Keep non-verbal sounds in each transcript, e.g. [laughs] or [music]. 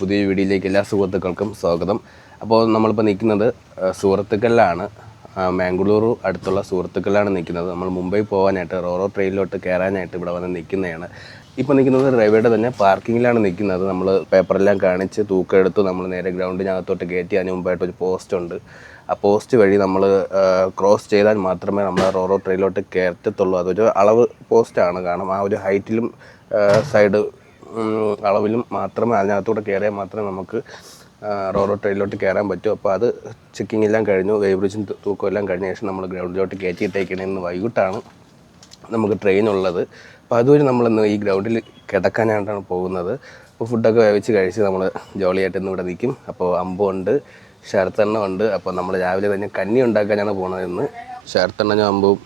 പുതിയ വീഡിയോയിലേക്ക് എല്ലാ സുഹൃത്തുക്കൾക്കും സ്വാഗതം. അപ്പോൾ നമ്മളിപ്പോൾ നിൽക്കുന്നത് സുഹൃത്തുക്കളിലാണ്. മാംഗ്ലൂർ അടുത്തുള്ള സുഹൃത്തുക്കളിലാണ് നിൽക്കുന്നത്. നമ്മൾ മുംബൈ പോകാനായിട്ട് റോറോ ട്രെയിനിലോട്ട് കയറാനായിട്ട് ഇവിടെ വന്ന് നിൽക്കുന്നതാണ്. ഇപ്പോൾ നിൽക്കുന്നത് റെയിൽവേയുടെ തന്നെ പാർക്കിങ്ങിലാണ് നിൽക്കുന്നത്. നമ്മൾ പേപ്പറെല്ലാം കാണിച്ച് തൂക്കെടുത്ത് നമ്മൾ നേരെ ഗ്രൗണ്ടിനകത്തോട്ട് കയറ്റി അതിന് മുമ്പായിട്ട് ഒരു പോസ്റ്റ് ഉണ്ട്. ആ പോസ്റ്റ് വഴി നമ്മൾ ക്രോസ് ചെയ്താൽ മാത്രമേ നമ്മൾ റോറോ ട്രെയിനിലോട്ട് കയറ്റത്തുള്ളൂ. അതൊരു അളവ് പോസ്റ്റാണ്. കാരണം ആ ഒരു ഹൈറ്റിലും സൈഡ് അളവിലും മാത്രമേ അതിനകത്തൂടെ കയറിയാൽ മാത്രമേ നമുക്ക് റോറോ ട്രെയിനിലോട്ട് കയറാൻ പറ്റൂ. അപ്പോൾ അത് ചെക്കിംഗ് എല്ലാം കഴിഞ്ഞു വെയ്ബ്രിഡ്ജും തൂക്കം എല്ലാം കഴിഞ്ഞ ശേഷം നമ്മൾ ഗ്രൗണ്ടിലോട്ട് കയറ്റിയിട്ടേക്കണേ ഇന്ന് വൈകിട്ടാണ് നമുക്ക് ട്രെയിൻ ഉള്ളത് അപ്പോൾ അതുവഴി നമ്മളിന്ന് ഈ ഗ്രൗണ്ടിൽ കിടക്കാനായിട്ടാണ് പോകുന്നത്. അപ്പോൾ ഫുഡൊക്കെ വേവിച്ച് കഴിച്ച് നമ്മൾ ജോളിയായിട്ട് ഇന്ന് ഇവിടെ നിൽക്കും. അപ്പോൾ അമ്പുണ്ട് ശരത്തെണ്ണ ഉണ്ട് അപ്പോൾ നമ്മൾ രാവിലെ തന്നെ കഞ്ഞി ഉണ്ടാക്കാനാണ് പോകുന്നത് ഇന്ന്. ശരത്തെണ്ണ അമ്പും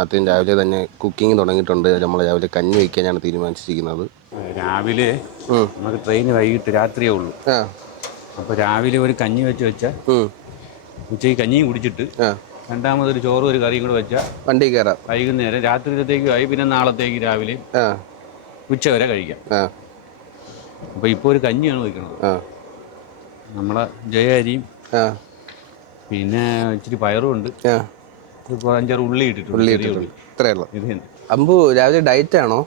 ആദ്യം രാവിലെ തന്നെ കുക്കിംഗ് തുടങ്ങിയിട്ടുണ്ട്. നമ്മൾ രാവിലെ കഞ്ഞി വയ്ക്കാനാണ് തീരുമാനിച്ചിരിക്കുന്നത്. രാവിലെ നമുക്ക് ട്രെയിൻ വൈകിട്ട് രാത്രിയേ ഉള്ളൂ. അപ്പൊ രാവിലെ ഒരു കഞ്ഞി വെച്ച് വെച്ചാൽ ഉം. ഉച്ചയ്ക്ക് കഞ്ഞിയും കുടിച്ചിട്ട് രണ്ടാമതൊരു ചോറും ഒരു കറിയും കൂടെ വെച്ചാൽ വണ്ടി കയറാം വൈകുന്നേരം രാത്രിയിലത്തേക്ക് ആയി പിന്നെ നാളത്തേക്ക് രാവിലെ ഉച്ച വരെ കഴിക്കാം. അപ്പൊ ഇപ്പൊ ഒരു കഞ്ഞിയാണ് വയ്ക്കുന്നത് ആ. നമ്മളെ ജയ അരിയും പിന്നെ ഇച്ചിരി പയറും ഉണ്ട്. അഞ്ചാറ് ഉള്ളി ഇട്ടിട്ടുണ്ട് ഉള്ളി ഇട്ടിട്ടുണ്ട്. ഇത്രയേ ഉള്ളൂ. അമ്പു രാവിലെ ഡയറ്റ് ആണോ?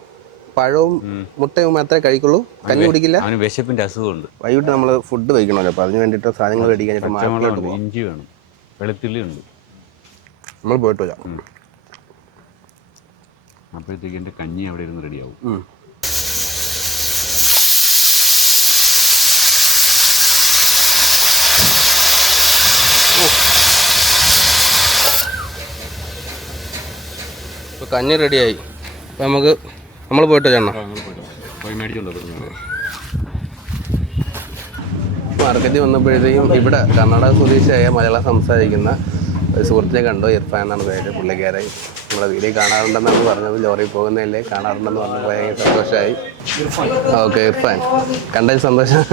പഴവും മുട്ടയും മാത്രമേ കഴിക്കുള്ളൂ. കഞ്ഞി കുടിക്കില്ല. അവന് വിശപ്പിന്റെ അസുഖമുണ്ട്. വൈകിട്ട് നമ്മൾ ഫുഡ് കഴിക്കണമല്ലോ. അപ്പോൾ അതിന് വേണ്ടിയിട്ട് സാധനങ്ങൾ മേടിക്കാനായിട്ട് മാർക്കറ്റിലോട്ട് പച്ചമുളകുണ്ട് ഇഞ്ചി വേണം. വെളുത്തുള്ളി ഉണ്ട് നമ്മൾ പോയിട്ട് വരാം. അപ്പോഴത്തേക്ക് എന്റെ കഞ്ഞി അവിടെ ഇരുന്ന് റെഡിയാവും. ഇപ്പോൾ കഞ്ഞി റെഡിയായി അപ്പോൾ നമുക്ക് നമ്മൾ പോയിട്ട് വരുന്നത് മാർക്കറ്റിൽ വന്നപ്പോഴത്തേക്കും ഇവിടെ കർണാടക സ്വദേശിയായ മലയാളം സംസാരിക്കുന്ന സുഹൃത്തിനെ കണ്ടു ഇർഫാൻ എന്നാണ് പേര് പുള്ളിക്കാരെ നമ്മളെ വീഡിയോ കാണാറുണ്ടെന്നാണ് പറഞ്ഞത് ലോറി പോകുന്നതല്ലേ കാണാറുണ്ടെന്ന് പറഞ്ഞപ്പോൾ സന്തോഷമായി. ഓക്കെ ഇർഫാൻ. കണ്ടതിൽ സന്തോഷം.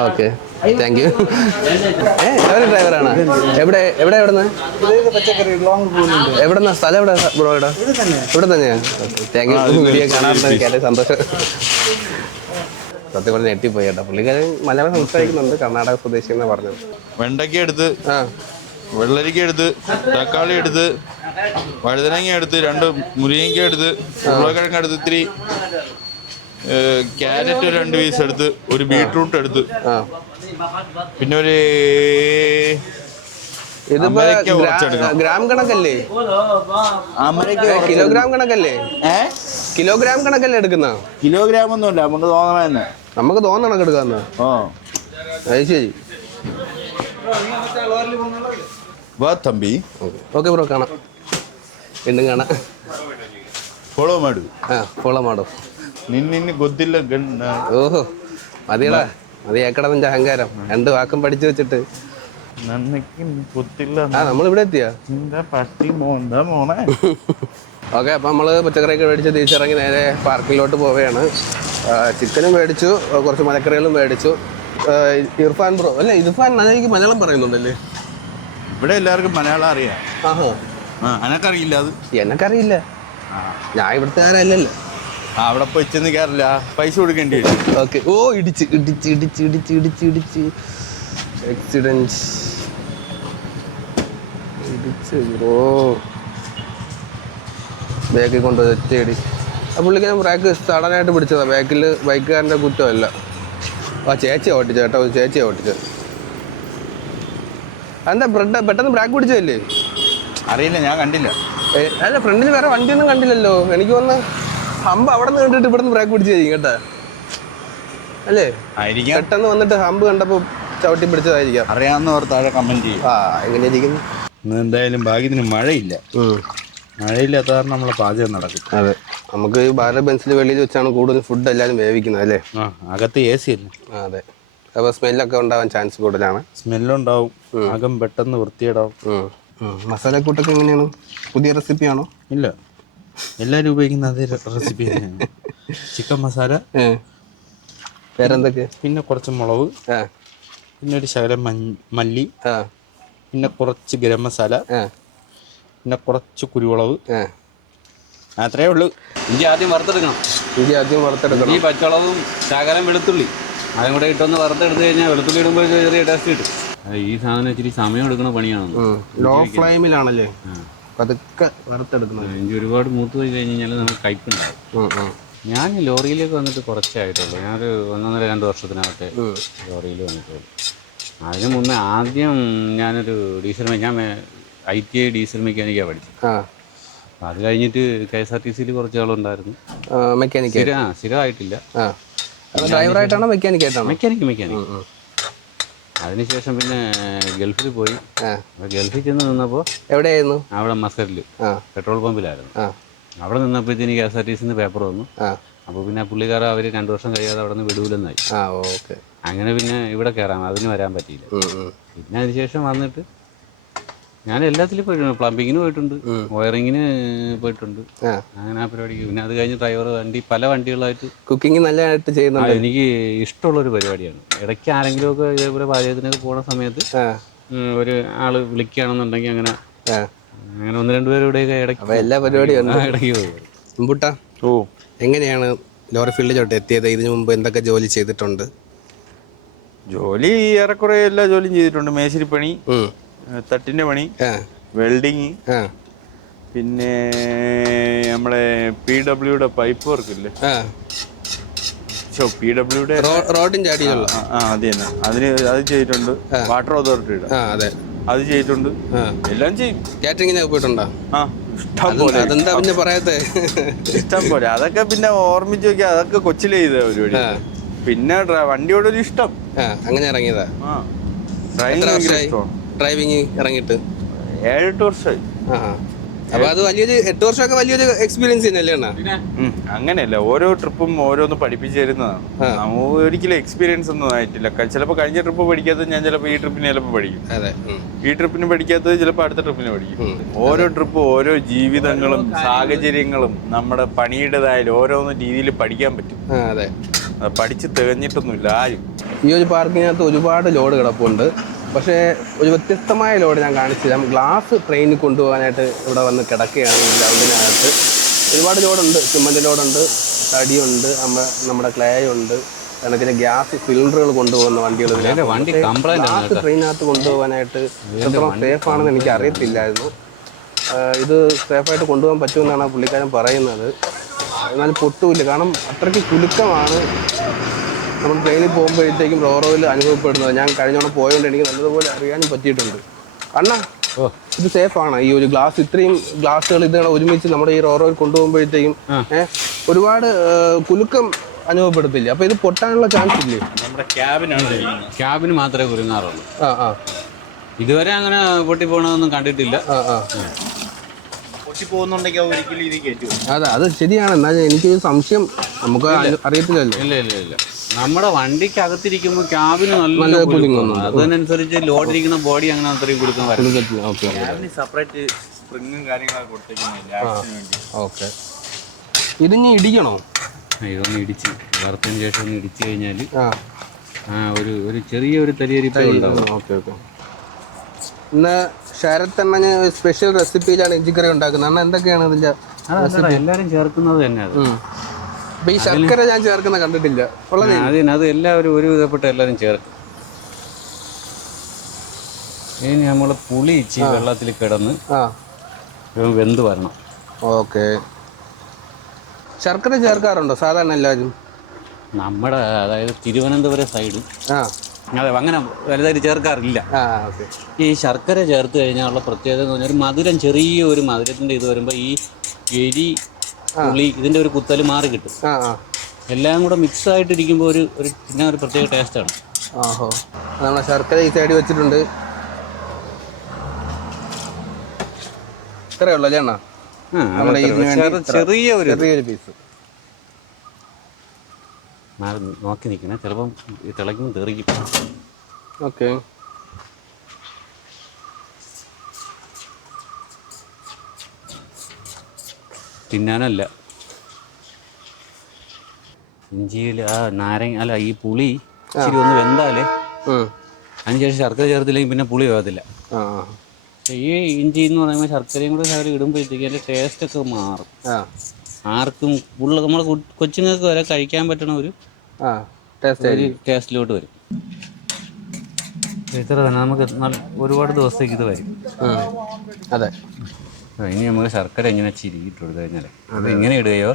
Okay. Thank you a lorry ഡ്രൈവറാണ്. എവിടെ എവിടെ എവിടെ നിന്ന് എവിടെ നിന്നാ സ്ഥലം എവിടെ ബ്രോ ഇവിടെ? ഇവിടെ തന്നെയാണ് താങ്ക് യു വീഡിയോ കാണാൻ എനിക്ക് സന്തോഷം. സത്യം പറഞ്ഞ് ഞെട്ടിപ്പോയി കേട്ടോ. പുള്ളിക്കാരൻ മലയാളം സംസാരിക്കുന്നുണ്ട് കർണാടക സ്വദേശി എന്ന് പറഞ്ഞത്. വെണ്ടയ്ക്ക എടുത്ത് ആ. വെള്ളരിക്ക എടുത്ത് തക്കാളി എടുത്ത് വഴുതനങ്ങ എടുത്ത് രണ്ട് മുരിങ്ങയ്ക്ക എടുത്ത് ഉരുളക്കിഴങ്ങ് എടുത്ത് ഇത്തിരി ക്യാരറ്റ് രണ്ട് പീസ് എടുത്ത് ഒരു ബീട്രൂട്ട് എടുത്ത്. പിന്നെ ഒരു ഇതിപ്പോ ഗ്രാ- കണക്കല്ലേ? കിലോഗ്രാം കണക്കല്ലേ? കിലോഗ്രാം കണക്കല്ലേ എടുക്കുന്ന? കിലോഗ്രാം ഒന്നുമില്ല നമുക്ക് തോന്നണ തന്നെ. നമുക്ക് തോന്നണം എടുക്കാന്ന്. ഓ. അത് ശരി. വാ തമ്പി. ഓക്കെ ബ്രോ കാണാം. വീണ്ടും കാണാം. ഫോളോ മാഡു ആ ഫോളോ മാഡോ നിന്നിന് ಗೊತ್ತಿಲ್ಲ ಗಣ್ಣ ഓഹോ മതിയടാ മതി ഏക്കട നിന്റെ അഹങ്കാരം രണ്ട് വാക്കും പഠിച്ചു വെച്ചിട്ട് നന്നക്ക് ಗೊತ್ತಿಲ್ಲ ആ നമ്മൾ ഇവിടെ എത്തിയാ നിന്റെ പട്ടി മോന്ത മോണേ ഓക്കെ അപ്പം നമ്മൾ പച്ചക്കറിയൊക്കെ മേടിച്ച് തിരിച്ചിറങ്ങി നേരെ പാർക്കിലോട്ട് പോവുകയാണ് ആ, ചിക്കനും മേടിച്ചു ആ, കുറച്ച് മലക്കറികളും മേടിച്ചു ആ, ഇർഫാൻ ബ്രോ അല്ലേ ഇർഫാൻ എനിക്ക് മലയാളം പറയുന്നുണ്ടല്ലേ ഇവിടെ എല്ലാവർക്കും മലയാളം അറിയാം ആഹാ ആ അനക്കറിയില്ല അത് എനക്കറിയില്ല ഞാൻ ഇവിടുത്തെ ആരല്ലല്ലോ ആ, അവിടെ പോയി ചെന്ന് കയറില്ല പൈസ കൊടുക്കേണ്ടി വരും. ഓക്കെ ഓ ഇടിച്ച് ഇടിച്ച് ഇടിച്ച് ഇടിച്ച് ഇടിച്ച് ഇടിച്ച്. ആക്സിഡന്റ് ഇടിച്ച് ബ്രോ ബാക്കിൽ കൊണ്ട് ഒറ്റയടി. ആ പുള്ളിക്കാരൻ ബ്രേക്ക് സഡനായിട്ട് പിടിച്ചതാ. ബാക്കിൽ ബൈക്കുകാരന്റെ കുറ്റമല്ല. ആ ചേച്ചിയാണ് ഓട്ടിച്ച കേട്ടോ. ചേച്ചിയാണ് ഓട്ടിച്ചത്. എന്താ ബ്രെഡ് പെട്ടെന്ന് ബ്രേക്ക് പിടിച്ചതല്ലേ? അറിയില്ല ഞാൻ കണ്ടില്ല. അല്ല ഫ്രണ്ടിൽ വേറെ വണ്ടിയൊന്നും കണ്ടില്ലല്ലോ. എനിക്ക് തോന്നുന്നു ഹമ്പ് അവിടെ നിന്ന് കണ്ടിട്ട് ഇവിടെ നിന്ന് ബ്രേക്ക് പിടിച്ചായിരിക്കും കേട്ടാ. അല്ലേ? ആയിരിക്കും. പെട്ടെന്ന് വന്നിട്ട് ഹമ്പ് കണ്ടപ്പോ ചവിട്ടി പിടിച്ചതായിരിക്കാം. അറിയാവുന്നവർ താഴെ കമന്റ് ചെയ്യും. ആ എങ്ങനെ ഇരിക്കുന്നു ഇന്ന് എന്തായാലും ഭാഗ്യത്തിന് മഴയില്ല. മഴയില്ലാത്ത കാരണം നമ്മളെ പാചകം നടക്കും. അതെ. നമുക്ക് ഭാരത് ബെൻസിൽ വെളിയിൽ വെച്ചാണ് കൂടുതൽ ഫുഡ് എല്ലാവരും വേവിക്കുന്നത് അല്ലേ? അകത്ത് എ സി അല്ലേ? അതെ. അപ്പോൾ സ്മെല്ലൊക്കെ ഉണ്ടാവാൻ ചാൻസ് കൂടുതലാണ്. സ്മെല്ലുണ്ടാവും അകം പെട്ടെന്ന് വൃത്തിയിടാവും. മസാലക്കൂട്ടൊക്കെ എങ്ങനെയാണ്? പുതിയ റെസിപ്പിയാണോ ഇല്ല. എല്ലാവരും ഉപയോഗിക്കുന്ന അതേ റെസിപ്പി തന്നെയാണ് ചിക്കൻ മസാല വേറെന്തൊക്കെ? പിന്നെ കുറച്ച് മുളക് പിന്നെ ഒരു ശകലം മല്ലി പിന്നെ കുറച്ച് ഗരം മസാല പിന്നെ കുറച്ച് കുരുമുളക്. ആ. അത്രേ ഉള്ളൂ. ഇഞ്ചി ആദ്യം വറുത്തെടുക്കണം. ഇഞ്ചി ആദ്യം വറുത്തെടുക്കണം. ഈ പച്ചവളവും ശകലം വെളുത്തുള്ളി. അതും കൂടെ ഇട്ടൊന്ന് വറുത്തെടുത്ത് കഴിഞ്ഞാൽ വെളുത്തുള്ളി ഇടുമ്പോൾ ചെറിയ ടേസ്റ്റ് കിട്ടും. ഈ സാധനം ഇച്ചിരി സമയം എടുക്കുന്ന പണിയാണ് ലോ ഫ്ലെയിമിലാണല്ലേ പതുക്കെ വറുത്തെടുക്കുന്നത് ഇഞ്ചി ഒരുപാട് മൂത്ത് പോയി കഴിഞ്ഞ് കഴിഞ്ഞാൽ നമുക്ക് കയ്പുണ്ടാവും. ഞാൻ ലോറിയിലേക്ക് വന്നിട്ട് കുറച്ചായിട്ടുള്ളൂ ഞാനൊരു ഒന്നൊന്നര രണ്ട് വർഷത്തിനകത്തെ ലോറിയിൽ വന്നിട്ടുള്ളൂ. അതിന് മുന്നേ ആദ്യം ഞാനൊരു ഡീസൽ ഞാൻ ഐ ടി ഐ ഡീസൽ മെക്കാനിക്കാണ് പഠിച്ചത്. അത് കഴിഞ്ഞിട്ട് കെ എസ് ആർ ടി സിയിൽ കുറച്ച് ആളുണ്ടായിരുന്നു. മെക്കാനിക്ക് ആ സ്ഥിരമായിട്ടില്ല. ഡ്രൈവറായിട്ടാണോ മെക്കാനിക് ആയിട്ടാണോ മെക്കാനിക്ക്. മെക്കാനിക്ക് അതിനുശേഷം പിന്നെ ഗൾഫിൽ പോയി. ഗൾഫിൽ ചെന്ന് നിന്നപ്പോൾ എവിടെയായിരുന്നു? അവിടെ മസ്കറ്റിൽ പെട്രോൾ പമ്പിലായിരുന്നു. അവിടെ നിന്നപ്പോഴത്തേന് കെ എസ് ആർ ടി സിന്ന് പേപ്പർ വന്നു. അപ്പോൾ പിന്നെ പുള്ളിക്കാരെ അവർ രണ്ടു വർഷം കഴിയാതെ അവിടെ നിന്ന് വിടൂലെന്നായി അങ്ങനെ പിന്നെ ഇവിടെ കയറാം അതിന് വരാൻ പറ്റിയില്ല. പിന്നെ അതിനുശേഷം വന്നിട്ട് ഞാൻ എല്ലാത്തിലും പോയിട്ടുണ്ട്. പ്ലംബിങ്ങിന് പോയിട്ടുണ്ട്. വയറിങ്ങിന് പോയിട്ടുണ്ട്. അങ്ങനെ ആ പരിപാടിക്ക് പിന്നെ അത് കഴിഞ്ഞ് ഡ്രൈവർ വണ്ടി പല വണ്ടികളായിട്ട് കുക്കിംഗ് നല്ലതായിട്ട് ചെയ്യുന്നുണ്ട്. എനിക്ക് ഇഷ്ടമുള്ള ഒരു പരിപാടിയാണ്. ഇടയ്ക്ക് ആരെങ്കിലും ഒക്കെ ഇതേപോലെ പാചകത്തിനൊക്കെ പോണ സമയത്ത് ഒരു ആൾ വിളിക്കുകയാണെന്നുണ്ടെങ്കിൽ അങ്ങനെ അങ്ങനെ ഒന്ന് രണ്ട് പേരുടെയൊക്കെ ഇടയ്ക്ക് എല്ലാ പരിപാടിയും ഇടയ്ക്ക് പോകും ഓ. എങ്ങനെയാണ് ലോറി ഫീൽഡിലോട്ട് എത്തിയത്? ഇതിനു മുമ്പ് എന്തൊക്കെ ജോലി ചെയ്തിട്ടുണ്ട്? ജോലി ഏറെക്കുറെ എല്ലാ ജോലിയും ചെയ്തിട്ടുണ്ട്. മേശിരിപ്പണി തട്ടിന്റെ പണി വെൽഡിങ് പിന്നെ നമ്മളെ പി ഡബ്ല്യുടെ പൈപ്പ് വർക്ക് ഇല്ലേ? പി ഡബ്ല്യുടെ റോഡിന്റെ ആ അത് തന്നെ. അതിന് അത് ചെയ്തിട്ടുണ്ട്. വാട്ടർ അതോറിറ്റിയുടെ അതെ. അത് ചെയ്തിട്ടുണ്ട്. എല്ലാം ചെയ്യും. പോയിട്ടുണ്ടോ? ആ ഇഷ്ടം പോലെ. അതെന്താ പിന്നെ പറയാത്തെ? ഇഷ്ടം പോലെ. അതൊക്കെ പിന്നെ ഓർമ്മിച്ച് നോക്കിയാൽ അതൊക്കെ കൊച്ചിലെ ചെയ്ത പരിപാടി. പിന്നെ വണ്ടിയോടൊരു ഇഷ്ടം. അങ്ങനെ ഇറങ്ങിയതാ. ഡ്രൈവിംഗ് ഇഷ്ടമാണ്. ഡ്രൈവിങ് ഇറങ്ങിയിട്ട്? ഏഴെട്ട് വർഷമായി. ആ ആ. അപ്പൊ അത് വലിയൊരു എട്ട് വർഷമൊക്കെ വലിയൊരു എക്സ്പീരിയൻസ് തന്നെയല്ലേ അണ്ണാ? അങ്ങനെയല്ല. ഓരോ ട്രിപ്പും ഓരോന്ന് പഠിപ്പിച്ചു തരുന്നതാണ് ഒരിക്കലും എക്സ്പീരിയൻസ് ഒന്നും ആയിട്ടില്ല. ചിലപ്പോൾ കഴിഞ്ഞ ട്രിപ്പ് പഠിക്കാത്തത് ഞാൻ ചിലപ്പോൾ ഈ ട്രിപ്പിന് ചിലപ്പോൾ പഠിക്കും. അതെ ഈ ട്രിപ്പിന് പഠിക്കാത്തത് ചിലപ്പോൾ അടുത്ത ട്രിപ്പിന് പഠിക്കും. ഓരോ ട്രിപ്പ് ഓരോ ജീവിതങ്ങളും സാഹചര്യങ്ങളും നമ്മുടെ പണിയുടേതായാലും ഓരോന്ന് രീതിയിൽ പഠിക്കാൻ പറ്റും. അതെ. അത് പഠിച്ച് തികഞ്ഞിട്ടൊന്നുമില്ല. ആരും. ഈ ഒരു പാർക്കിനകത്ത് ഒരുപാട് ലോഡ് കിടപ്പുണ്ട്. പക്ഷേ ഒരു വ്യത്യസ്തമായ ലോഡ് ഞാൻ കാണിച്ചു തരാം ഗ്ലാസ് ട്രെയിനിൽ കൊണ്ടുപോകാനായിട്ട് ഇവിടെ വന്ന് കിടക്കുകയാണ് ഗ്രൗണ്ടിനകത്ത് ഒരുപാട് ലോഡുണ്ട്. സിമന്റ് ലോഡുണ്ട് തടിയുണ്ട് നമ്മ നമ്മുടെ ക്ലേ ഉണ്ട് കണക്കിന് ഗ്യാസ് സിലിണ്ടറുകൾ കൊണ്ടുപോകുന്ന വണ്ടികൾ ഗ്യാസ് ട്രെയിനകത്ത് കൊണ്ടുപോകാനായിട്ട് എത്രത്തോളം സേഫ് ആണെന്ന് എനിക്ക് അറിയത്തില്ലായിരുന്നു. ഇത് സേഫായിട്ട് കൊണ്ടുപോകാൻ പറ്റുമെന്നാണ് പുള്ളിക്കാരൻ പറയുന്നത്. എന്നാൽ പൊട്ടുമില്ല. കാരണം അത്രയ്ക്ക് കുലുക്കമാണ് നമ്മൾ ട്രെയിനിൽ പോകുമ്പോഴത്തേക്കും റോറോയിൽ അനുഭവപ്പെടുന്നത്. ഞാൻ കഴിഞ്ഞോണം പോയതുകൊണ്ട് എനിക്ക് നല്ലതുപോലെ അറിയാനും പറ്റിയിട്ടുണ്ട്. അണ്ണാ ഇത് സേഫ് ആണ്. ഈ ഒരു ഗ്ലാസ് ഇത്രയും ഗ്ലാസ്സുകൾ ഇതാണ് ഒരുമിച്ച് നമ്മുടെ ഈ റോറോയിൽ കൊണ്ടുപോകുമ്പോഴത്തേക്കും ഏഹ് ഒരുപാട് കുലുക്കം അനുഭവപ്പെടുത്തില്ല. അപ്പൊ ഇത് പൊട്ടാനുള്ള ചാൻസ് ഇല്ലേ? നമ്മുടെ ക്യാബിനാണ് ക്യാബിന് മാത്രമേ കുരുങ്ങാറുള്ളൂ. ആ ആ. ഇതുവരെ അങ്ങനെ പൊട്ടി പോണതൊന്നും കണ്ടിട്ടില്ല. ആ ആ. പൊട്ടി പോകുന്നുണ്ടെങ്കിൽ ഒരിക്കലും ഇത് കയറ്റും അതെ അത് ശരിയാണ്. എന്നാലും എനിക്ക് സംശയം നമുക്ക് അറി- അറിയത്തില്ലല്ലോ. ഇല്ല ഇല്ല ഇല്ല. നമ്മുടെ വണ്ടിക്ക് അകത്തിരിക്കുമ്പോൾ ക്യാബിന് നല്ല. കുലുങ്ങുന്നുണ്ട്. അതിനനുസരിച്ച് ലോഡ് ഇരിക്കുന്ന ബോഡി അങ്ങനെ അത്രയും കൊടുക്കാൻ ക്യാബിന് സെപ്പറേറ്റ് സ്പ്രിങ്ങും കാര്യങ്ങളൊക്കെ കൊടുത്തേക്കുന്നില്ല ഓക്കെ ഇടിക്കണോ? ഇതൊന്ന് ഇടിച്ച്. വറുത്തതിന് ശേഷം ഒന്ന് ഇടിച്ചു കഴിഞ്ഞാൽ ആ. ഒരു ഒരു ചെറിയ ഒരു തരിയരി ഓക്കെ ഓക്കെ ഇന്ന് ശരത് എണ്ണ സ്പെഷ്യൽ റെസിപ്പിയിലാണ് ഇഞ്ചിക്കറി ഉണ്ടാക്കുന്നത്. അണ്ണ എന്തൊക്കെയാണ് ഇതിന്റെ എല്ലാവരും ചേർക്കുന്നത് തന്നെ അത്. അപ്പൊ ഈ ശർക്കര ഞാൻ ചേർക്കുന്ന കണ്ടിട്ടില്ല. അതിന് അത് എല്ലാവരും ഒരു വിധപ്പെട്ട എല്ലാവരും ചേർക്കും. ഇനി നമ്മൾ പുളി ഇച്ചി വെള്ളത്തിൽ കിടന്ന് വെന്ത് വരണം. ഓക്കെ. ശർക്കര ചേർക്കാറുണ്ടോ സാധാരണ എല്ലാവരും? നമ്മുടെ അതായത് തിരുവനന്തപുരം സൈഡ്. അതെ അങ്ങനെ വലുതായിട്ട് ചേർക്കാറില്ല. ഈ ശർക്കര ചേർത്ത് കഴിഞ്ഞാലുള്ള പ്രത്യേകത എന്ന് പറഞ്ഞാൽ ഒരു മധുരം ചെറിയ ഒരു മധുരത്തിന്റെ ഇത് വരുമ്പോൾ ഈ എരി പുളി ഇതിന്റെ ഒരു കുത്തൽ മാറി കിട്ടും. എല്ലാം കൂടെ മിക്സ് ആയിട്ടിരിക്കുമ്പോൾ ഒരു ഒരു പിന്നെ ഒരു പ്രത്യേക ടേസ്റ്റാണ് ആഹോ. നമ്മളെ ശർക്കര ഈ സൈഡിൽ വെച്ചിട്ടുണ്ട്. ഇത്രയേ ഉള്ളൂ അല്ലേ അണ്ണാ? നമ്മുടെ ഇതിന് വേണ്ടി ചെറിയ ഒരു ചെറിയൊരു പീസ് നോക്കി നിൽക്കണേ. ചിലപ്പം തിളയ്ക്കുമ്പോൾ തെറിക്കും. ഓക്കെ തിന്നാനല്ല. ഇഞ്ചിയിൽ ആ നാരങ്ങ അല്ല ഈ പുളി ഇച്ചിരി ഒന്ന് വെന്താലേ അതിനുശേഷം ശർക്കര ചേർത്തില്ലെങ്കിൽ പിന്നെ പുളി വേകത്തില്ല ആ ഈ ഇഞ്ചി എന്ന് പറയുമ്പോൾ ശർക്കരയും കൂടെ ശകലം ഇടുമ്പോഴത്തേക്ക് അതിന്റെ ടേസ്റ്റ് ഒക്കെ മാറും. ആ. ആർക്കും ഉള്ള നമ്മുടെ കൊച്ചുങ്ങൾക്ക് വരെ കഴിക്കാൻ പറ്റണ ഒരു ആ ടേസ്റ്റ് ഒരു ടേസ്റ്റിലോട്ട് വരും. ഇത്ര തന്നെ നമുക്ക് ഒരുപാട് ദിവസത്തേക്ക് ഇത് വരും. അതെ. ഇനി നമുക്ക് ശർക്കര ഇങ്ങനെ ചിരിയിട്ട് കൊടുത്തു കഴിഞ്ഞാൽ അത് ഇങ്ങനെ ഇടുകയോ?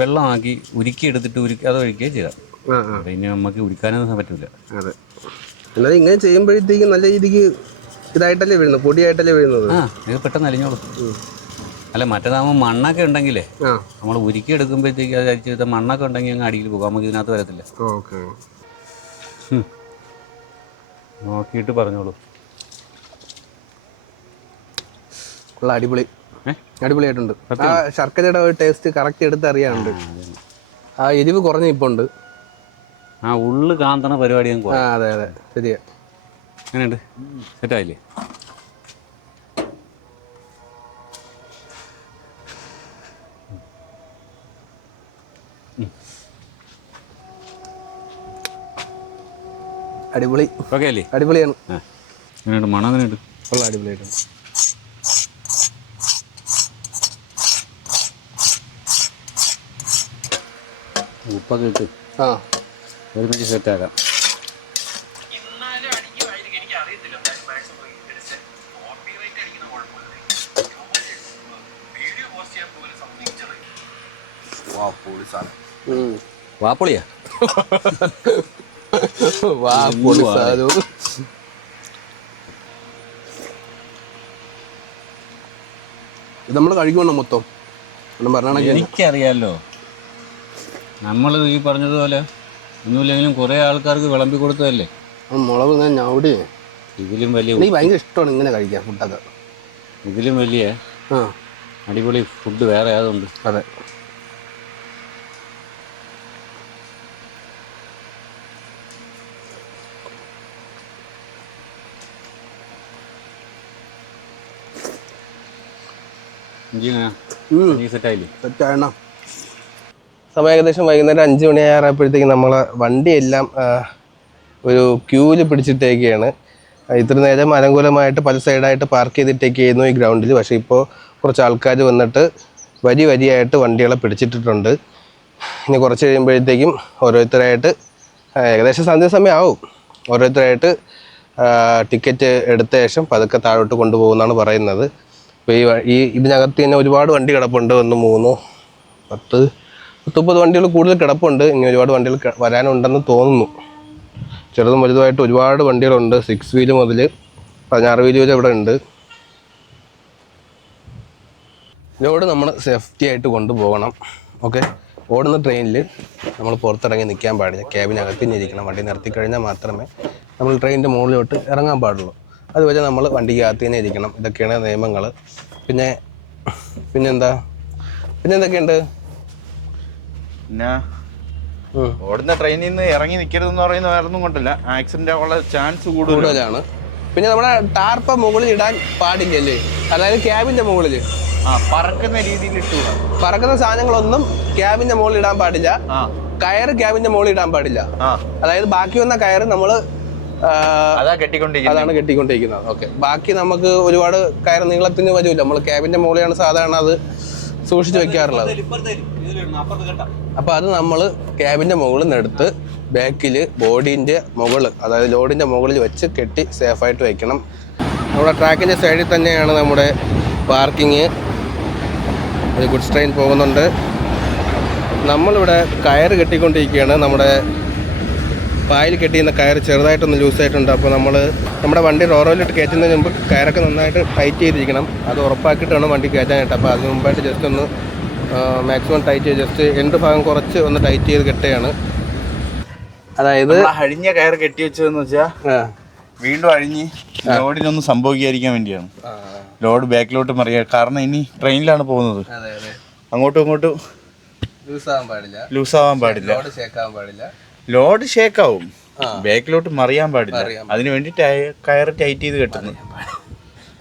വെള്ളമാക്കി ഉരുക്കി എടുത്തിട്ട് ഉരുക്കി അത് ഒഴിക്കുകയോ ചെയ്യാം. ഇനി നമുക്ക് ഉരുക്കാനൊന്നും പറ്റില്ല അതെ. ഇങ്ങനെ ചെയ്യുമ്പോഴത്തേക്കും നല്ല രീതിക്ക് ഇതായിട്ടല്ലേ വീഴുന്നത് പൊടിയായിട്ടല്ലേ വീഴുന്നത്? ആ ഇത് പെട്ടെന്ന് അലിഞ്ഞോളൂ. അല്ല മറ്റേതാകുമ്പോൾ മണ്ണൊക്കെ ഉണ്ടെങ്കിലേ നമ്മൾ ഉരുക്കി എടുക്കുമ്പോഴത്തേക്ക് അത് അരിച്ചെടുത്ത മണ്ണൊക്കെ ഉണ്ടെങ്കിൽ അങ്ങ് അടിയിൽ പോകും. നമുക്ക് ഇതിനകത്ത് വരത്തില്ല. ഓക്കെ. നോക്കിയിട്ട് പറഞ്ഞോളൂ. ഉള്ള അടിപൊളി. അടിപൊളിയായിട്ടുണ്ട്. ആ ശർക്കരയുടെ ഒരു ടേസ്റ്റ് കറക്റ്റ് എടുത്ത് അറിയാനുണ്ട്. ആ എരിവ് കുറഞ്ഞ ഇപ്പൊ ഉണ്ട് ആ ഉള്ളു കാന്തണ പരിപാടി ആ അതെ അതെ. ശരിയാ. എങ്ങനെയുണ്ട്? സെറ്റായില്ലേ? അടിപൊളി. ഓക്കെ അല്ലേ? അടിപൊളിയാണ്. മണം എങ്ങനെയുണ്ട്? അടിപൊളിയായിട്ടുണ്ട്. ഉപ്പൊക്കെ ഇട്ട് ആ. ഒരുമിച്ച് സെറ്റാക്കാം. വാപ്പൊളിയാ വാ പൊളി സാധനം. [laughs] ഇത് നമ്മൾ കഴിക്കണം മൊത്തം? പറഞ്ഞാണെങ്കിൽ എനിക്കറിയാലോ. നമ്മൾ ഈ പറഞ്ഞതുപോലെ ഒന്നുമില്ലെങ്കിലും കുറേ ആൾക്കാർക്ക് വിളമ്പി കൊടുത്തതല്ലേ? മുളക് ഞാൻ ഞവിടെ ഇതിലും വലിയ എനിക്ക് ഭയങ്കര ഇഷ്ടമാണ് ഇങ്ങനെ കഴിക്കാൻ ഫുഡൊക്കെ. ഇതിലും വലിയ ആ. അടിപൊളി ഫുഡ് വേറെ അതുണ്ട് അതെ. ഇഞ്ചി സെറ്റായില്ലേ തെറ്റാണ് സമയം ഏകദേശം വൈകുന്നേരം അഞ്ച് മണിയായപ്പോഴത്തേക്ക് നമ്മളെ വണ്ടിയെല്ലാം ഒരു ക്യൂവിൽ പിടിച്ചിട്ടേക്കെയാണ് ഇത്ര നേരം അനുകൂലമായിട്ട് പല സൈഡായിട്ട് പാർക്ക് ചെയ്തിട്ടേക്കായിരുന്നു ഈ ഗ്രൗണ്ടിൽ പക്ഷേ ഇപ്പോൾ കുറച്ച് ആൾക്കാർ വന്നിട്ട് വരി വരിയായിട്ട് വണ്ടികളെ പിടിച്ചിട്ടിട്ടുണ്ട്. ഇനി കുറച്ച് കഴിയുമ്പോഴത്തേക്കും ഓരോരുത്തരായിട്ട് ഏകദേശം സന്ധ്യാസമയം ആവും ഓരോരുത്തരായിട്ട് ടിക്കറ്റ് എടുത്ത ശേഷം പതുക്കെ താഴോട്ട് കൊണ്ടുപോകുമെന്നാണ് പറയുന്നത്. ഇപ്പോൾ ഈ ഈ ഇതിനകത്ത് തന്നെ ഒരുപാട് വണ്ടി കിടപ്പുണ്ട്. ഒന്ന് മൂന്നോ പത്ത് പത്തുമുപ്പത് വണ്ടികൾ കൂടുതൽ കിടപ്പുണ്ട്. ഇനി ഒരുപാട് വണ്ടികൾ വരാനുണ്ടെന്ന് തോന്നുന്നു. ചെറുതും വലുതുമായിട്ട് ഒരുപാട് വണ്ടികളുണ്ട്. സിക്സ് വീൽ മുതൽ പതിനാറ് വീൽ വരെ ഇവിടെ ഉണ്ട്. ലോഡ് നമ്മൾ സേഫ്റ്റി ആയിട്ട് കൊണ്ടുപോകണം. ഓക്കെ ഓടുന്ന ട്രെയിനിൽ നമ്മൾ പുറത്തിറങ്ങി നിൽക്കാൻ പാടില്ല. ക്യാബിനകത്ത് ഇരിക്കണം. വണ്ടി നിർത്തി കഴിഞ്ഞാൽ മാത്രമേ നമ്മൾ ട്രെയിനിന്റെ മുകളിലോട്ട് ഇറങ്ങാൻ പാടുള്ളൂ. അതുവരെ നമ്മൾ വണ്ടിക്കകത്ത് തന്നെ ഇരിക്കണം. ഇതൊക്കെയാണ് നിയമങ്ങൾ പിന്നെ പിന്നെന്താ? പിന്നെ എന്തൊക്കെയുണ്ട് പിന്നെ ഓടുന്ന ട്രെയിനിൽ നിന്ന് ഇറങ്ങി നിൽക്കരുതെന്ന് പറയുന്ന വേറെ ഒന്നും കൊണ്ടല്ല. ആക്സിഡന്റ് ആവാനുള്ള ചാൻസ് കൂടുതലാണ്. പിന്നെ നമ്മുടെ ടാർപ്പ മുകളിൽ ഇടാൻ പാടില്ലല്ലേ അതായത് ക്യാബിന്റെ മുകളിൽ. ആ പറക്കുന്ന രീതിയിൽ ഇട്ടു പറക്കുന്ന സാധനങ്ങളൊന്നും ക്യാബിന്റെ മുകളിൽ ഇടാൻ പാടില്ല. ആ. കയറ് ക്യാബിന്റെ മുകളിൽ ഇടാൻ പാടില്ല. ആ. അതായത് ബാക്കി വന്ന കയറ് നമ്മൾ അതാ കെട്ടിക്കൊണ്ടിരിക്കുന്നത്. അതാണ് കെട്ടിക്കൊണ്ടിരിക്കുന്നത്. ഓക്കെ. ബാക്കി നമുക്ക് ഒരുപാട് കയർ നീളത്തിന് വരുമല്ലോ നമ്മൾ ക്യാബിന്റെ മുകളിലാണ് സാധാരണ അത് സൂക്ഷിച്ചു വെക്കാറുള്ളത്. അപ്പോൾ അത് നമ്മൾ ക്യാബിന്റെ മുകളിൽ നിന്ന് എടുത്ത് ബാക്കിൽ മുകളിൽ അതായത് ലോഡിന്റെ മുകളിൽ വെച്ച് കെട്ടി സേഫായിട്ട് വെക്കണം. നമ്മുടെ ട്രാക്കിന്റെ സൈഡിൽ തന്നെയാണ് നമ്മുടെ പാർക്കിങ് ഒരു ഗുഡ്സ് ട്രെയിൻ പോകുന്നുണ്ട്. നമ്മളിവിടെ കയറ് കെട്ടിക്കൊണ്ടിരിക്കുകയാണ്. നമ്മുടെ പായിൽ കെട്ടിയിരുന്ന കയർ ചെറുതായിട്ടൊന്ന് ലൂസായിട്ടുണ്ട് അപ്പോൾ നമ്മൾ നമ്മുടെ വണ്ടി റോറോയിലിട്ട് കയറ്റുന്നതിന് മുമ്പ് കയറൊക്കെ നന്നായിട്ട് ടൈറ്റ് ചെയ്തിരിക്കണം. അത് ഉറപ്പാക്കിയിട്ടാണ് വേണം വണ്ടി കയറ്റാനായിട്ട്. അപ്പോൾ അതിന് മുമ്പായിട്ട് ജസ്റ്റ് ഒന്ന് മാക്സിമം ടൈറ്റ് ചെയ്ത് ജസ്റ്റ് രണ്ട് ഭാഗം കുറച്ച് ഒന്ന് ടൈറ്റ് ചെയ്ത് കെട്ടുകയാണ്. അതായത് അഴിഞ്ഞ കയർ കെട്ടി വെച്ചതെന്ന് വെച്ചാൽ വീണ്ടും അഴിഞ്ഞ് ലോഡിനൊന്നും സംഭവിക്കാതിരിക്കാൻ വേണ്ടിയാണ്. ലോഡ് ബാക്കിലോട്ട് മറിയാ. കാരണം ഇനി ട്രെയിനിലാണ് പോകുന്നത്. അങ്ങോട്ടും ഇങ്ങോട്ടും ലൂസാവാൻ പാടില്ല. ലൂസ് ആവാൻ പാടില്ല. ലോഡ് ഷേക്കാകാൻ പാടില്ല. ലോഡ് ഷേക്കാവും. ബാക്കിലോട്ട് മറിയാൻ പാടില്ല. അതിന് വേണ്ടി കയർ ടൈറ്റ് ചെയ്ത് കെട്ടുന്നു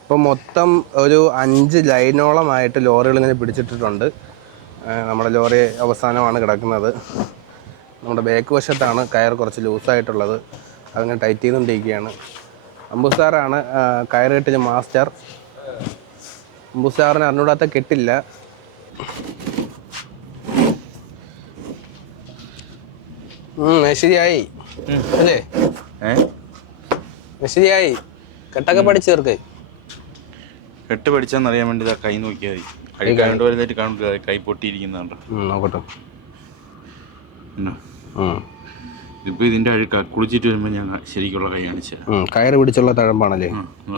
ഇപ്പം മൊത്തം ഒരു അഞ്ച് ലൈനോളമായിട്ട് ലോറികൾ ഇങ്ങനെ പിടിച്ചിട്ടിട്ടുണ്ട്. നമ്മുടെ ലോറി അവസാനമാണ് കിടക്കുന്നത്. നമ്മുടെ ബാക്ക് വശത്താണ് കയർ കുറച്ച് ലൂസായിട്ടുള്ളത്. അതിങ്ങനെ ടൈറ്റ് ചെയ്തുകൊണ്ടിരിക്കുകയാണ് അംബുസാറാണ് കയർ കെട്ടിയ മാസ്റ്റർ അമ്പുസാറിന് അറിഞ്ഞൂടാത്ത കെട്ടില്ല. ശരിയായി. അല്ലേ? ശരിയായി. കെട്ടൊക്കെ പഠിച്ചു തീർക്ക്. കെട്ട് പഠിച്ചാന്നറിയാൻ വേണ്ടി കൈ നോക്കിയാൽ മതി. അഴുക്കാണ്ട് വലുതായിട്ട് കാണില്ല കൈ പൊട്ടിയിരിക്കുന്നുണ്ടോ നോക്കട്ടെ. ഇതിപ്പോ ഇതിന്റെ അഴുക്ക കുളിച്ചിട്ട് വരുമ്പോ ഞാൻ ശരിക്കുള്ള കൈ കാണിച്ചു തരാം. ഉം, കയറ് പിടിച്ചുള്ള തഴമ്പാണല്ലേ?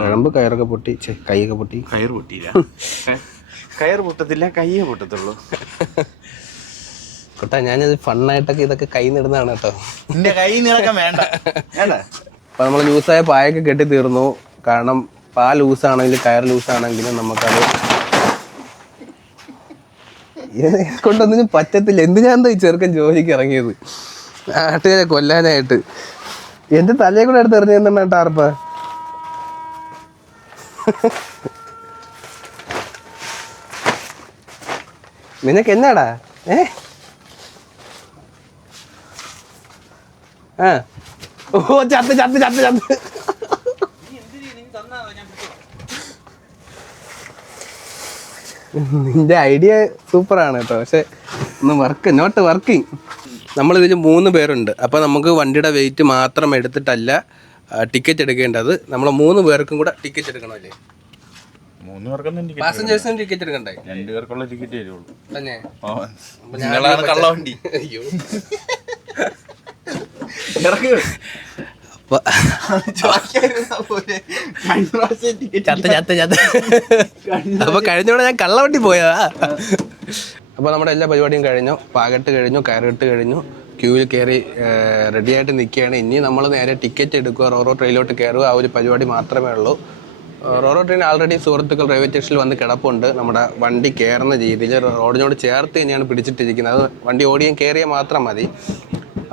തഴമ്പ് കയറൊക്കെ പൊട്ടി കൈയൊക്കെ പൊട്ടി. കയർ പൊട്ടിയില്ല. കയർ പൊട്ടത്തില്ല കയ്യേ പൊട്ടത്തുള്ളൂ. കേട്ടാ ഞാനത് ഫണ്ണായിട്ടൊക്കെ ഇതൊക്കെ കൈ നിടുന്നതാണ് കേട്ടോ. എന്റെ കൈ നിറക്കാൻ വേണ്ട. അപ്പൊ നമ്മൾ ലൂസായ പായൊക്കെ കെട്ടി തീർന്നു കാരണം പാ ലൂസാണെങ്കിലും കയർ ലൂസാണെങ്കിലും നമുക്കത് കൊണ്ടൊന്നും പറ്റത്തില്ല. ഞാൻ ഈ ചെറുക്കൻ ജോലിക്ക് ഇറങ്ങിയത്? നാട്ടുകാരെ കൊല്ലാനായിട്ട്. എന്റെ തലയെ കൂടെ എടുത്ത് എറിഞ്ഞു തന്നെ ടാർപ്പ നിനക്ക് എന്നാടാ? ഏ? ആ. ഓ ചത്ത് ചത്ത് ചത്ത് ചത്ത്. നിന്റെ ഐഡിയ സൂപ്പറാണ് കേട്ടോ. പക്ഷെ ഒന്ന് വർക്ക് നോട്ട് വർക്കിംഗ് നമ്മളിതിൽ മൂന്ന് പേരുണ്ട്. അപ്പോൾ നമുക്ക് വണ്ടിയുടെ വെയിറ്റ് മാത്രം എടുത്തിട്ടല്ല ടിക്കറ്റ് എടുക്കേണ്ടത്. നമ്മൾ മൂന്ന് പേർക്കും കൂടെ ടിക്കറ്റ് എടുക്കണമല്ലേ? മൂന്ന് പേർക്കൊന്നും ടിക്കറ്റ് പാസഞ്ചേഴ്സിന് ടിക്കറ്റ് എടുക്കണ്ടേ. രണ്ടു പേർക്കുള്ള ടിക്കറ്റ് തരുള്ളൂ. തന്നെ. കള്ളവണ്ടി അയ്യോ. [laughs] ചത്ത ചത്ത ചത്ത. അപ്പൊ കഴിഞ്ഞോടെ ഞാൻ കള്ളവണ്ടി പോയതാ. അപ്പൊ നമ്മുടെ എല്ലാ പരിപാടിയും കഴിഞ്ഞു. പാകട്ട് കഴിഞ്ഞു കയറിട്ട് കഴിഞ്ഞു. ക്യൂവിൽ കയറി റെഡി ആയിട്ട് നിൽക്കുകയാണ്. ഇനി നമ്മൾ നേരെ ടിക്കറ്റ് എടുക്കുക. റോറോ ട്രെയിനിലോട്ട് കയറുക. ആ ഒരു പരിപാടി മാത്രമേ ഉള്ളൂ. റോറോ ട്രെയിൻ ആൾറെഡി സുഹൃത്തുക്കൾ റെയിൽവേ സ്റ്റേഷനിൽ വന്ന് കിടപ്പുണ്ട്. നമ്മുടെ വണ്ടി കയറുന്ന രീതിയിൽ റോഡിനോട് ചേർത്ത് തന്നെയാണ് പിടിച്ചിട്ടിരിക്കുന്നത്. അത് വണ്ടി ഓടിയും കയറിയാൽ മാത്രം മതി.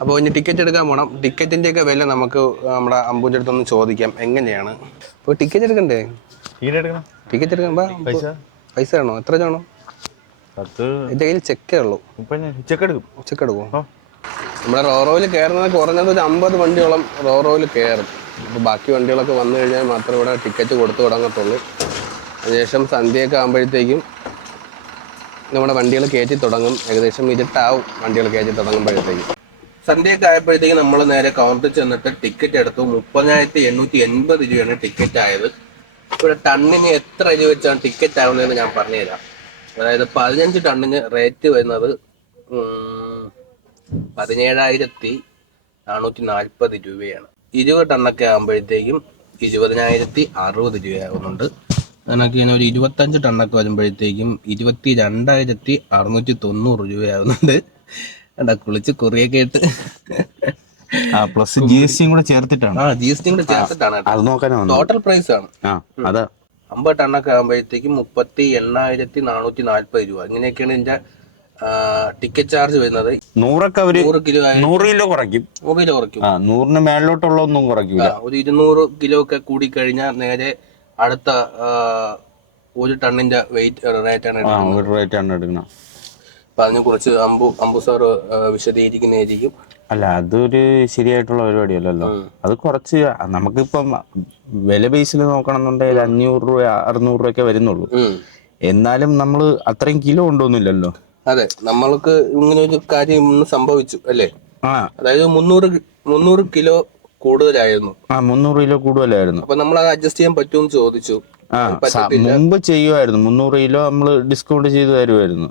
അപ്പോൾ ഇനി ടിക്കറ്റ് എടുക്കാൻ പോകണം ടിക്കറ്റിന്റെയൊക്കെ വില നമുക്ക് നമ്മുടെ അമ്പൂന്റെ അടുത്തൊന്ന് ചോദിക്കാം. എങ്ങനെയാണ്? അപ്പോൾ ടിക്കറ്റ് എടുക്കണ്ടേ? ടിക്കറ്റ് എടുക്കണം. എടുക്കാൻ പൈസ? പൈസ വേണോ? എത്ര വേണോ? എന്റെ എന്റെ കയ്യിൽ ചെക്കേ ഉള്ളൂ. ചെക്ക് എടുക്കും. ചെക്ക് എടുക്കുമോ ഓ. നമ്മുടെ റോറോയിൽ കയറുന്നത് കുറഞ്ഞത് ഒരു അമ്പത് വണ്ടിയോളം റോറോയിൽ കയറും. അപ്പോൾ ബാക്കി വണ്ടികളൊക്കെ വന്നു കഴിഞ്ഞാൽ മാത്രമേ ഇവിടെ ടിക്കറ്റ് കൊടുത്തു തുടങ്ങത്തുള്ളൂ. അതിനുശേഷം സന്ധ്യയൊക്കെ ആകുമ്പോഴത്തേക്കും നമ്മുടെ വണ്ടികൾ കയറ്റി തുടങ്ങും. ഏകദേശം ഇരുട്ടാവും വണ്ടികൾ കയറ്റി തുടങ്ങുമ്പോഴത്തേക്കും. സന്ധ്യയൊക്കെ ആയപ്പോഴത്തേക്കും നമ്മൾ നേരെ കൗണ്ടറിൽ ചെന്നിട്ട് ടിക്കറ്റ് എടുത്തു. മുപ്പതിനായിരത്തി എണ്ണൂറ്റി എൺപത് രൂപയാണ് ടിക്കറ്റ് ആയത്. ഇവിടെ ടണ്ണിന് എത്ര രൂപ വെച്ചാണ് ടിക്കറ്റ് ആവുന്നതെന്ന് ഞാൻ പറഞ്ഞുതരാം. അതായത് പതിനഞ്ച് ടണ്ണിന് റേറ്റ് വരുന്നത് പതിനേഴായിരത്തി നാനൂറ്റി നാൽപ്പത് രൂപയാണ്. ഇരുപത് ടണ്ണൊക്കെ ആകുമ്പോഴത്തേക്കും ഇരുപതിനായിരത്തി അറുപത് രൂപയാകുന്നുണ്ട് ഇങ്ങനെ ഒരു ഇരുപത്തഞ്ച് ടണ്ണൊക്കെ വരുമ്പോഴത്തേക്കും ഇരുപത്തി രണ്ടായിരത്തി അറുന്നൂറ്റി തൊണ്ണൂറ് രൂപയാകുന്നുണ്ട് എന്താ കുളിച്ച് കുറിയൊക്കെ ഇട്ട്. ആ പ്ലസ് ജി എസ് ടിയും കൂടെ ചേർത്തിട്ടാണ്. ആ ജി എസ് ടി കൂടെ ചേർത്തിട്ടാണ് അത് നോക്കാനാണ് ടോട്ടൽ പ്രൈസ് ആണ്. ആ അതാ. അമ്പത് ടണ്ണൊക്കെ ആകുമ്പോഴത്തേക്കും മുപ്പത്തി എണ്ണായിരത്തി നാനൂറ്റി നാല്പത് രൂപ. ഇങ്ങനെയൊക്കെയാണ് ഇതിന്റെ ടിക്കറ്റ് ചാർജ് വരുന്നത്. നൂറൊക്കെ അവർ നൂറ് കിലോ നൂറ് കിലോ കുറയ്ക്കും. നൂറ് കിലോ കുറയ്ക്കും. ആ നൂറിന് മേളിലോട്ടുള്ള ഒന്നും കുറയ്ക്കൂല. ആ, ഒരു ഇരുന്നൂറ് കിലോ ഒക്കെ കൂടി കഴിഞ്ഞാൽ നേരെ അടുത്ത ഒരു ടണ്ണിന്റെ വെയിറ്റ് റേറ്റ് ആണ് എടുക്കുന്നത്. ഒരു റേറ്റ് ആണ് എടുക്കണം അപ്പൊ കുറച്ച് കുറിച്ച് അമ്പു അമ്പു സാറ് വിശദീകരിക്കുന്നതായിരിക്കും. അല്ല അതൊരു ശരിയായിട്ടുള്ള പരിപാടിയല്ലല്ലോ. അത് കുറച്ച് നമുക്കിപ്പം വില ബേസിൽ നോക്കണമെന്നുണ്ടെങ്കിൽ അഞ്ഞൂറ് രൂപ അറുന്നൂറ് രൂപയൊക്കെ വരുന്നുള്ളൂ. എന്നാലും നമ്മൾ അത്രയും കിലോ ഉണ്ടോന്നില്ലല്ലോ അതെ നമ്മൾക്ക് ഇങ്ങനെ ഒരു കാര്യം ഇന്ന് സംഭവിച്ചു അല്ലേ? ആ. അതായത് മുന്നൂറ് മുന്നൂറ് കിലോ കൂടുതലായിരുന്നു. ആ മുന്നൂറ് കിലോ കൂടുതലായിരുന്നു. അപ്പൊ നമ്മൾ അത് അഡ്ജസ്റ്റ് ചെയ്യാൻ പറ്റുമെന്ന് ചോദിച്ചു. ആ മുമ്പ് ചെയ്യുമായിരുന്നു. മുന്നൂറ് കിലോ നമ്മൾ ഡിസ്കൗണ്ട് ചെയ്തു തരുമായിരുന്നു.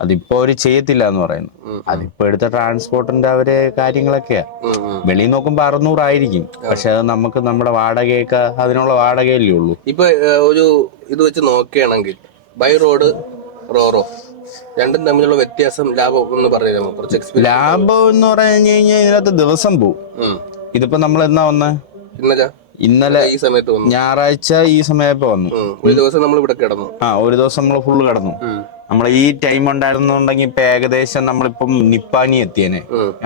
അതിപ്പോ അവർ ചെയ്യത്തില്ല എന്ന് പറയുന്നു അതിപ്പോ എടുത്ത ട്രാൻസ്പോർട്ടിന്റെ അവരെ കാര്യങ്ങളൊക്കെയാ. വെളിയിൽ നോക്കുമ്പോ അറുന്നൂറായിരിക്കും. പക്ഷെ അത് നമുക്ക് നമ്മുടെ വാടകയൊക്കെ അതിനുള്ള വാടകയല്ലേ ഉള്ളൂ. ഇപ്പൊ ഒരു ഇത് വെച്ച് നോക്കുകയാണെങ്കിൽ ബൈ റോഡ് റോറോ രണ്ടും തമ്മിലുള്ള വ്യത്യാസം ലാഭം എന്ന് പറഞ്ഞു കുറച്ച് ലാഭം എന്ന് പറഞ്ഞു കഴിഞ്ഞാൽ ഇതിനകത്ത് ദിവസം പോവും. ഇതിപ്പോ നമ്മൾ എന്നാ വന്നേ? ഇന്നലെ? ഇന്നലെ ഈ സമയത്ത് ഞായറാഴ്ച ഈ സമയപ്പോ വന്നു. ഒരു ദിവസം നമ്മൾ ഇവിടെ കിടന്നു. ആ ഒരു ദിവസം നമ്മൾ ഫുള്ള് കടന്നു. നമ്മൾ ഈ ടൈം ഉണ്ടായിരുന്നുണ്ടെങ്കിൽ ഇപ്പൊ ഏകദേശം നമ്മളിപ്പം നിപ്പാനി എത്തിയേനെ.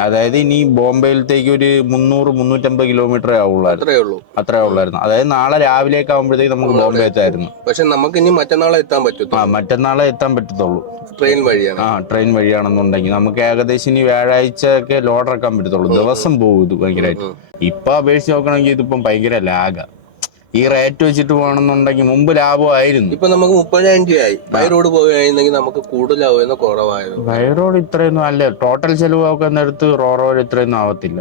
അതായത് ഇനി ബോംബെയിലത്തേക്ക് ഒരു മുന്നൂറ് മുന്നൂറ്റമ്പത് കിലോമീറ്റർ ആവുള്ളായിരുന്നു. അത്രേ ഉള്ളൂ. അത്രേ ഉള്ളായിരുന്നു. അതായത് നാളെ രാവിലേക്ക് ആവുമ്പോഴത്തേക്ക് നമുക്ക് ബോംബെ എത്തായിരുന്നു. പക്ഷെ നമുക്ക് ഇനി മറ്റന്നാളെ എത്താൻ പറ്റും ആ മറ്റന്നാളെ എത്താൻ പറ്റത്തുള്ളൂ. ട്രെയിൻ വഴിയാണ്. ആ ട്രെയിൻ വഴിയാണെന്നുണ്ടെങ്കിൽ നമുക്ക് ഏകദേശം ഇനി വ്യാഴാഴ്ച ഒക്കെ ലോഡ് ഇറക്കാൻ പറ്റത്തുള്ളൂ. ദിവസം പോകും ഇത് ഭയങ്കരമായിട്ട് ഇപ്പൊ അപേക്ഷിച്ച് നോക്കണമെങ്കിൽ ഇതിപ്പം ഭയങ്കര ലാഗ. ഈ റേറ്റ് വെച്ചിട്ട് പോകണമെന്നുണ്ടെങ്കിൽ മുമ്പ് ലാഭമായിരുന്നു. ഇപ്പൊ നമുക്ക് മുപ്പതിനായിരം രൂപയായി. ബൈ റോഡ് പോവുകയായിരുന്നെങ്കിൽ നമുക്ക് കൂടുതലാവുമെന്ന് കുറവായത് റോഡ് ഇത്രയൊന്നും അല്ല. ടോട്ടൽ ചെലവാക്കാൻ നേരത്ത് റോറോഡ് ഇത്രയൊന്നും ആവത്തില്ല.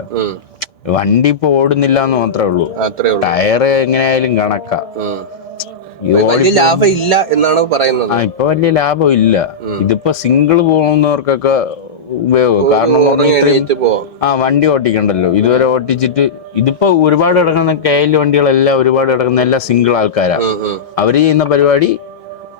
വണ്ടി ഇപ്പൊ ഓടുന്നില്ല എന്ന് മാത്രമേ ഉള്ളൂ. ടയറ് എങ്ങനെയായാലും കണക്കാ. ലാഭം ഇല്ല എന്നാണ് പറയുന്നത്. ഇപ്പൊ വലിയ ലാഭം ഇല്ല. ഇതിപ്പോ സിംഗിൾ പോകുന്നവർക്കൊക്കെ ഉപയോഗം. കാരണം എന്ന് പറഞ്ഞാ ഇത്രയും എണീറ്റ് പോവാം ആ വണ്ടി ഓട്ടിക്കണ്ടല്ലോ. ഇതുവരെ ഓട്ടിച്ചിട്ട് ഇതിപ്പോ ഒരുപാട് കിടക്കുന്ന കെ എൽ വണ്ടികളെല്ലാം ഒരുപാട് കിടക്കുന്ന എല്ലാം സിംഗിൾ ആൾക്കാരാ. ഉം, ഉം. അവർ ചെയ്യുന്ന പരിപാടി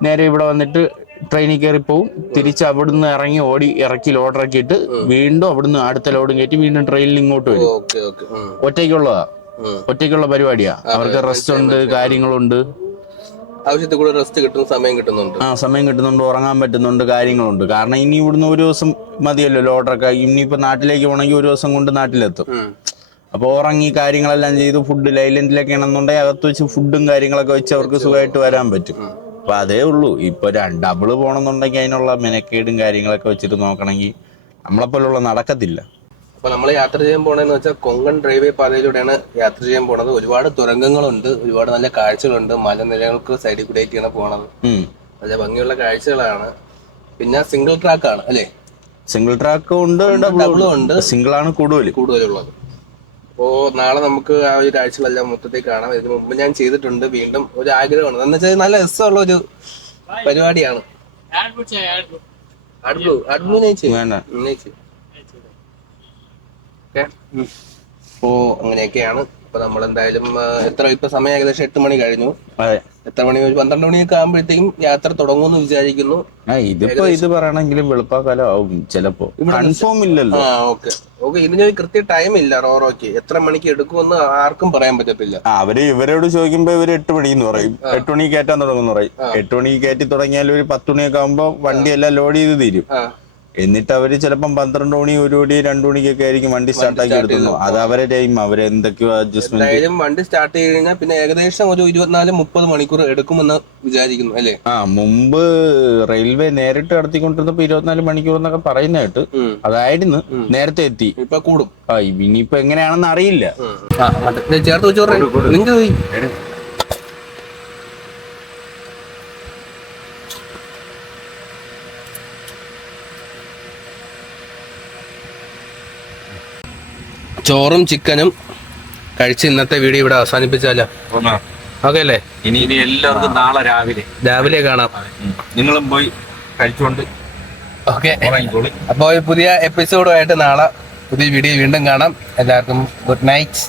നേരെ ഇവിടെ വന്നിട്ട് ട്രെയിനിൽ കയറി പോവും. തിരിച്ച് അവിടുന്ന് ഇറങ്ങി ഓടി ഇറക്കി ലോഡ് ഇറക്കിയിട്ട് വീണ്ടും അവിടുന്ന് അടുത്ത ലോഡും കയറ്റി വീണ്ടും ട്രെയിനിൽ ഇങ്ങോട്ട് വരും. Okay okay. ഉം. ഒറ്റയ്ക്കുള്ളതാ. ഉം. ഒറ്റയ്ക്കുള്ള പരിപാടിയാ. അവർക്ക് റെസ്റ്റ് ഉണ്ട് കാര്യങ്ങളുണ്ട്. ആവശ്യത്തിൽ കൂടെ റെസ്റ്റ് കിട്ടുന്ന സമയം കിട്ടുന്നുണ്ട്. ആ സമയം കിട്ടുന്നുണ്ട് ഉറങ്ങാൻ പറ്റുന്നുണ്ട് കാര്യങ്ങളുണ്ട്. കാരണം ഇനി ഇവിടുന്ന് ഒരു ദിവസം മതിയല്ലോ ലോഡറൊക്കെ ഇനിയിപ്പോ നാട്ടിലേക്ക് പോകണമെങ്കിൽ ഒരു ദിവസം കൊണ്ട് നാട്ടിലെത്തും. അപ്പൊ അപ്പോൾ ഉറങ്ങി കാര്യങ്ങളെല്ലാം ചെയ്ത് ഫുഡ് ലൈലൻഡിലൊക്കെ ആണെന്നുണ്ടെങ്കിൽ അകത്ത് വെച്ച് ഫുഡും കാര്യങ്ങളൊക്കെ വെച്ച് അവർക്ക് സുഖമായിട്ട് വരാൻ പറ്റും. അപ്പൊ അതേ ഉള്ളൂ. ഇപ്പൊ ഡബിൾ പോകണമെന്നുണ്ടെങ്കിൽ അതിനുള്ള മെനക്കേടും കാര്യങ്ങളൊക്കെ വെച്ചിട്ട് നോക്കണമെങ്കിൽ നമ്മളെപ്പോലുള്ള നടക്കത്തില്ല. അപ്പൊ നമ്മൾ യാത്ര ചെയ്യാൻ പോണെന്ന് വെച്ചാൽ കൊങ്കൺ റെയിൽവേ പാതയിലൂടെയാണ് യാത്ര ചെയ്യാൻ പോണത്. ഒരുപാട് തുരങ്കങ്ങളുണ്ട് ഒരുപാട് നല്ല കാഴ്ചകളുണ്ട്. മലനിരകൾക്ക് സൈഡിൽ കൂടെ ആയിട്ടാണ് പോണത്. നല്ല ഭംഗിയുള്ള കാഴ്ചകളാണ്. പിന്നെ സിംഗിൾ ട്രാക്ക് ആണ് അല്ലേ? സിംഗിൾ ട്രാക്ക് ഉണ്ട് ഡബിളും ഉണ്ട്. സിംഗിൾ ആണ് കൂടുതൽ. കൂടുതലുള്ളത്. അപ്പോ നാളെ നമുക്ക് ആ ഒരു കാഴ്ചകളെല്ലാം മൊത്തത്തിൽ കാണാം. ഇതിനു മുമ്പ് ഞാൻ ചെയ്തിട്ടുണ്ട്. വീണ്ടും ഒരു ആഗ്രഹമാണ്. എന്ന് വെച്ചാൽ നല്ല രസമുള്ള ഒരു പരിപാടിയാണ്. അടുത്തു അടുത്തു ഞാൻ ചെയ്യും. ഓക്കെ. അപ്പോ അങ്ങനെയൊക്കെയാണ്. അപ്പൊ നമ്മൾ എന്തായാലും എത്ര ഇപ്പൊ സമയം ഏകദേശം എട്ട് മണി കഴിഞ്ഞു. അതെ. എത്ര മണി? ഒരു പന്ത്രണ്ട് മണിയൊക്കെ ആകുമ്പോഴത്തേക്കും യാത്ര തുടങ്ങുമെന്ന് വിചാരിക്കുന്നു. ആ ഇതിപ്പോ ഇത് പറയണെങ്കിലും വെളുപ്പാക്കാലം ആവും ചിലപ്പോ. കൺഫേം ഇല്ലല്ലോ. ആ ഓക്കെ. ഓക്കെ ഇതിന് കൃത്യ ടൈം ഇല്ല റോറോക്ക് എത്ര മണിക്ക് എടുക്കുമെന്ന് ആർക്കും പറയാൻ പറ്റത്തില്ല. ആ അവർ ഇവരോട് ചോദിക്കുമ്പോ ഇവർ എട്ട് മണിന്ന് പറയും. എട്ട് മണിക്ക് കയറ്റാൻ എന്ന് പറയും. എട്ട് മണിക്ക് കയറ്റി തുടങ്ങിയാൽ ഒരു പത്ത് മണിയൊക്കെ ആകുമ്പോ വണ്ടി എല്ലാം ലോഡ് ചെയ്ത് തീരും. ആ. എന്നിട്ട് അവർ ചിലപ്പം പന്ത്രണ്ട് മണി ഒരു മണി രണ്ടു മണിക്കൊക്കെ ആയിരിക്കും വണ്ടി സ്റ്റാർട്ടാക്കി എടുക്കുന്നു അത് അവരെ ടൈം അവരെ എന്തൊക്കെയോ അഡ്ജസ്റ്റ്മെന്റ് എന്തായാലും വണ്ടി സ്റ്റാർട്ട് ചെയ്ത് കഴിഞ്ഞാൽ പിന്നെ ഏകദേശം ഒരു ഇരുപത്തിനാല് മുപ്പത് മണിക്കൂർ എടുക്കുമെന്ന് വിചാരിക്കുന്നു അല്ലേ? ആ മുമ്പ് റെയിൽവേ നേരിട്ട് നടത്തിക്കൊണ്ടിരുന്നപ്പോ ഇരുപത്തിനാല് മണിക്കൂർ എന്നൊക്കെ പറയുന്നതായിട്ട്. അതായിരുന്നു നേരത്തെ എത്തി. ഇപ്പൊ കൂടും. ആ ഇനിയിപ്പോ എങ്ങനെയാണെന്ന് അറിയില്ല. ചേർത്ത് വെച്ചോറേ ലിങ്ക് ചോറും ചിക്കനും കഴിച്ച് ഇന്നത്തെ വീഡിയോ ഇവിടെ അവസാനിപ്പിച്ചാലോ? ഓക്കെ അല്ലേ ഇനി ഇനി എല്ലാവർക്കും നാളെ രാവിലെ. രാവിലെ കാണാം. നിങ്ങളും പോയി കഴിച്ചുകൊണ്ട് ഓക്കെ. അപ്പോൾ പുതിയ എപ്പിസോഡുമായിട്ട് നാളെ പുതിയ വീഡിയോ വീണ്ടും കാണാം. എല്ലാവർക്കും ഗുഡ് നൈറ്റ്.